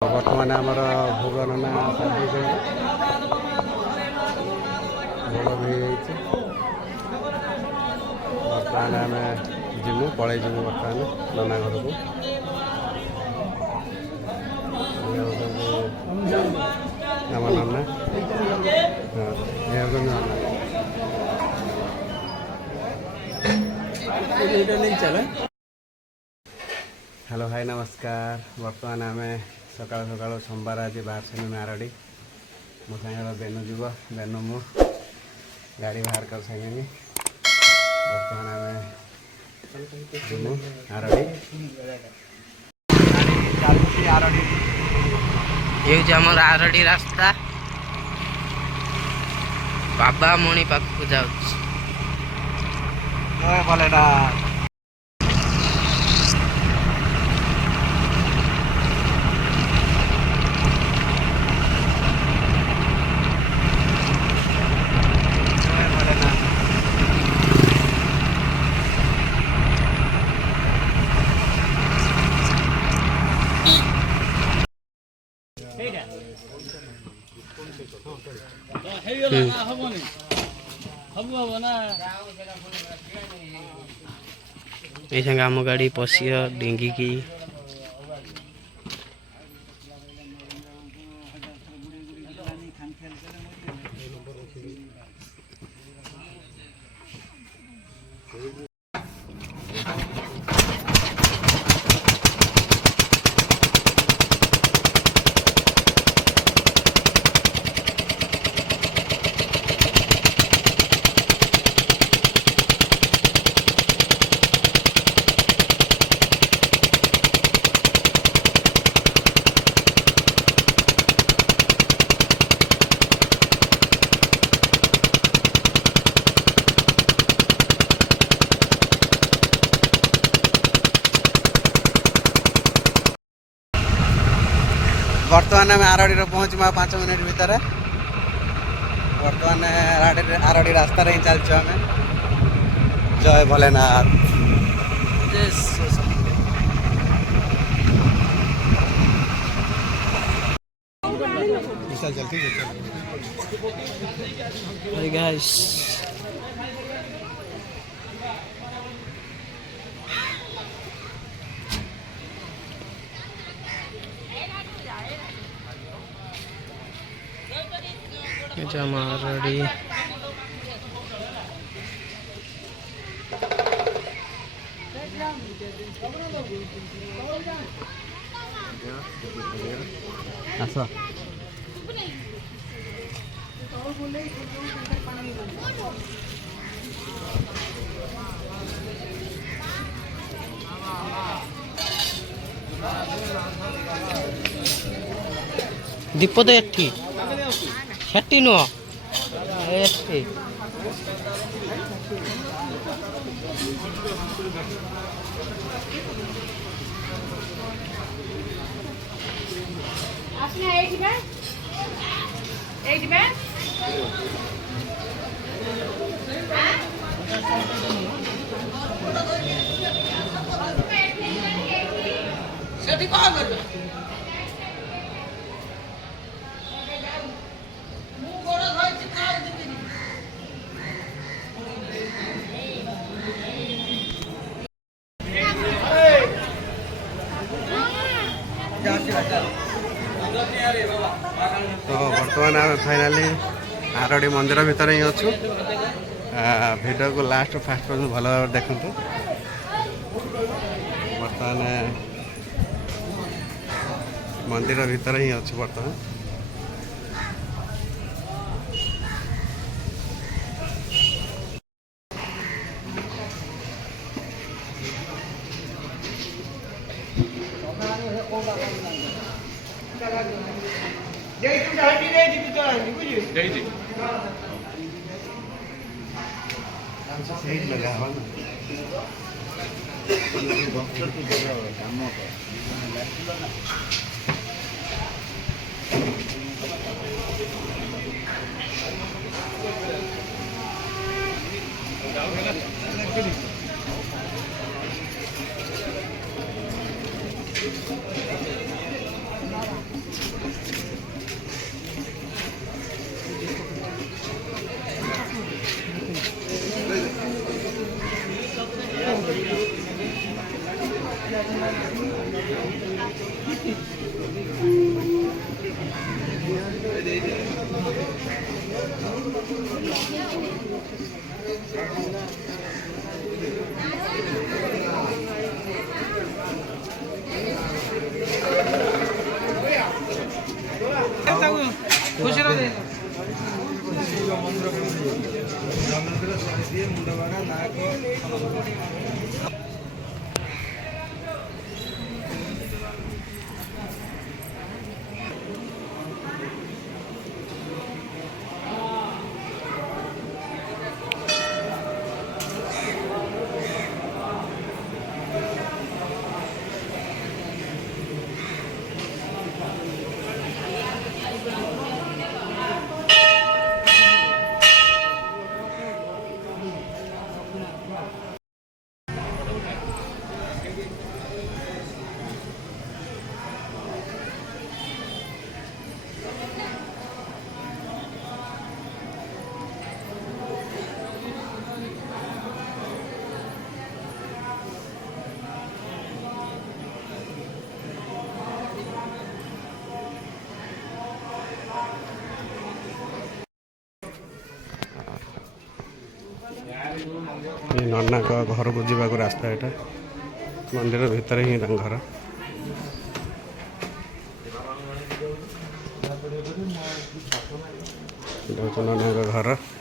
बर्तमान आमर भोग नना भोग भी बर्तमान आम जीमु पलि जीमु बर्तमान नना घर को आम नना हेलो हाय नमस्कार। बर्तमान आम सकाल सकाल सोमवार आज बाहर से आरडी मो सागर बेनु जीव बेनु मु गाड़ी बाहर कर सारे बर्तमान आम आरडी आरडी ये आमर आरडी रास्ता बाबा मणि पाखक जाऊँ भलेना ये आम गाड़ी पशिय डिंगी की बर्तमान आम आरडी पहुँचमा 5 मिनट भितर बर्तमान आरडी रास्ता ही चलचु आम जय भोलेनाथ आरडी आस दीप तो एठी सेठी नुह एठी तो बर्तमान आम फाइनाली आरडी मंदिर भितर ही अच्छु वीडियो को लास्ट फास्ट पर्यटन भल भाव देखु बर्तमान मंदिर भितर ही अच्छु बर्तमान ये नन्ना घर को जावाक रास्ता यहाँ मंदिर भितर ही घर नन्ना घर।